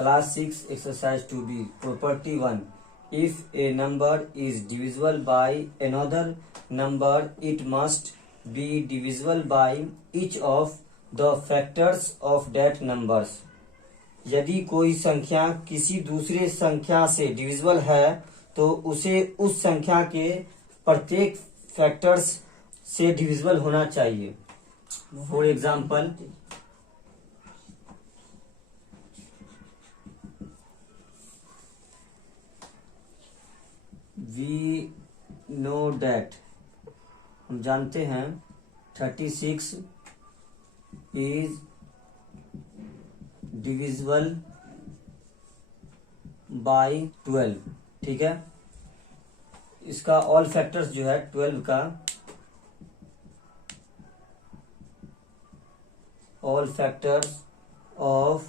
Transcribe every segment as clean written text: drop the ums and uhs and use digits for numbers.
Class 6 exercise 2b property 1. If a number is divisible by another number, it must be divisible by each of the factors of that numbers. यदि कोई संख्या किसी दूसरे संख्या से divisible है तो उसे उस संख्या के प्रत्येक फैक्टर्स से डिविजिबल होना चाहिए. For example, we know that, हम जानते हैं 36 इज डिविजिबल बाय 12. ठीक है, इसका ऑल फैक्टर्स जो है 12 का, all factors of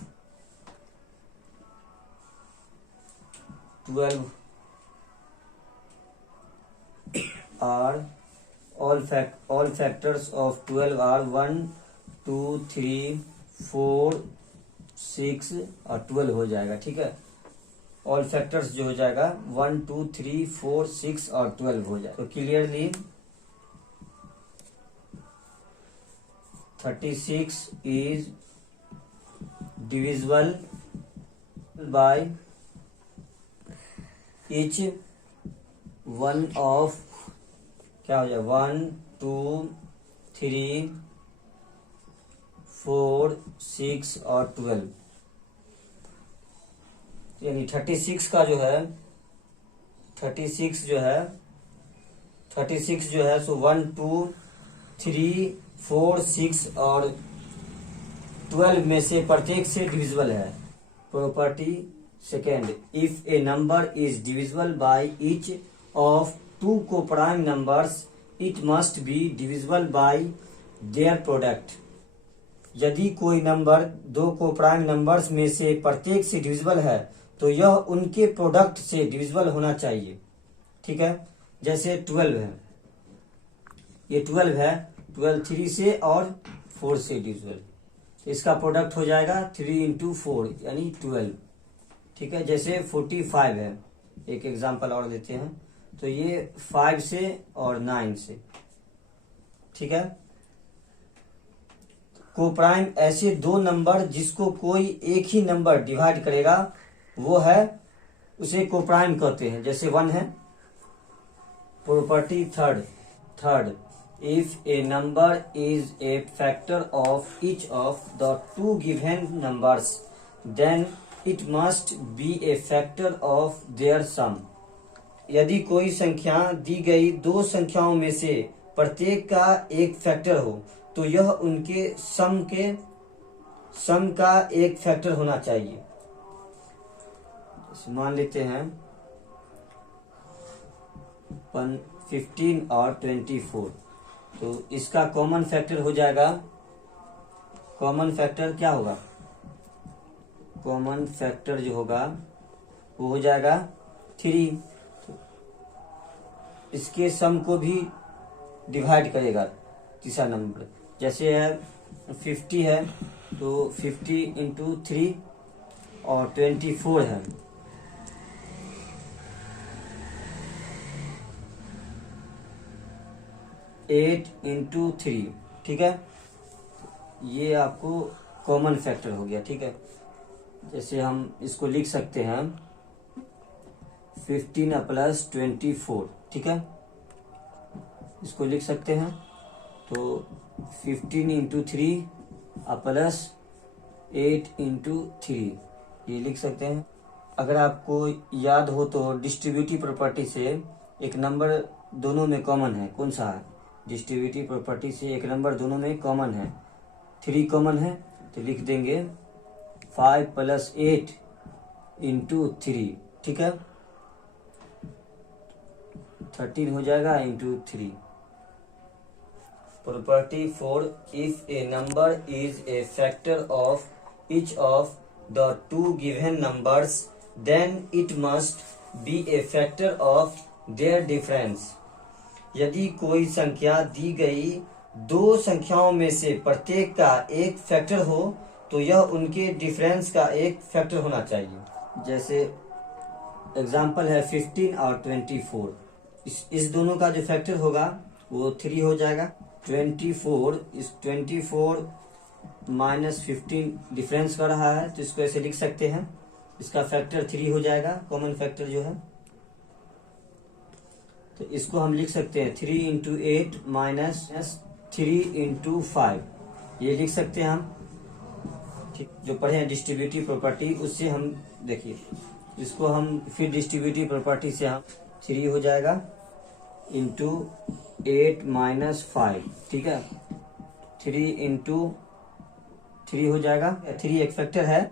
12 are all factors of 12 are 1 2 3 4 6 और 12 हो जाएगा. ठीक है, ऑल फैक्टर्स जो हो जाएगा 1 2 3 4 6 और 12 हो जाएगा. तो clearly 36 is divisible by each one of, क्या हो जाए, 1 2 3 4 6 और 12. यानी 36 का जो है 36 जो है सो 1 2 3 4 6 और 12 में से प्रत्येक से डिविजिबल है. Property second, if a number is divisible by each of 2 coprime numbers, it must be divisible by their product. यदि कोई नंबर 2 कोप्राइम नंबर्स में से प्रत्येक से डिविजिबल है तो यह उनके प्रोडक्ट से डिविजिबल होना चाहिए. ठीक है, जैसे 12 है, ये 12 है, 12 3 से और 4 से डिविजिबल, इसका प्रोडक्ट हो जाएगा 3 इंटू 4 यानी 12. ठीक है, जैसे 45 है, एक एग्जांपल और देते हैं, तो ये 5 से और 9 से. ठीक है, कोप्राइम ऐसे दो नंबर जिसको कोई एक ही नंबर डिवाइड करेगा वो है, उसे कोप्राइम कहते हैं. जैसे 1 है. Property third, if a number is a factor of each of the 2 given numbers, then it must be a factor of their sum. यदि कोई संख्या दी गई दो संख्याओं में से प्रत्येक का एक फैक्टर हो तो यह उनके सम का एक फैक्टर होना चाहिए. मान लेते हैं 15 और 24, तो इसका कॉमन फैक्टर हो जाएगा, कॉमन फैक्टर क्या होगा, कॉमन फैक्टर जो होगा वो हो जाएगा 3. इसके सम को भी डिवाइड करेगा तीसरा नंबर. जैसे है 50 है तो 50 इंटू 3 और 24 है, एट इंटू 3. ठीक है, ये आपको कॉमन फैक्टर हो गया. ठीक है, जैसे हम इसको लिख सकते हैं 15 प्लस 24. ठीक है, इसको लिख सकते हैं, तो 15 इंटू 3 प्लस 8 इंटू 3 ये लिख सकते हैं. अगर आपको याद हो तो डिस्ट्रीब्यूटिव प्रॉपर्टी से एक नंबर दोनों में कॉमन है, कौन सा है, डिस्ट्रीब्यूटिव प्रॉपर्टी से एक नंबर दोनों में कॉमन है, 3 कॉमन है, तो लिख देंगे 5 प्लस 8 इंटू 3. ठीक है, 13 हो जाएगा into 3. Property 4, if a number is a factor of each of the 2 given numbers, then it must be a factor of their difference. यदि कोई संख्या दी गई दो संख्याओं में से प्रत्येक का एक फैक्टर हो तो यह उनके डिफरेंस का एक फैक्टर होना चाहिए। जैसे एग्जाम्पल है 15 और 24, इस दोनों का जो फैक्टर होगा वो 3 हो जाएगा। 24 माइनस 15 डिफरेंस कर रहा है, तो इसको ऐसे लिख सकते हैं, इसका फैक्टर 3 हो जाएगा, कॉमन फैक्टर जो है। तो इसको हम लिख सकते हैं 3 इंटू 8 माइनस 3 इंटू 5, ये लिख सकते हैं हम। ठीक, जो पढ़े हैं डिस्ट्रीब्यूटिव प्रॉपर्टी, उससे हम देखिए इसको हम फिर डिस्ट्रीब्यूटिव प्रॉपर्टी से हम 3 हो जाएगा इंटू 8 माइनस 5, ठीक है, 3 इंटू 3 हो जाएगा। 3 एक फैक्टर है,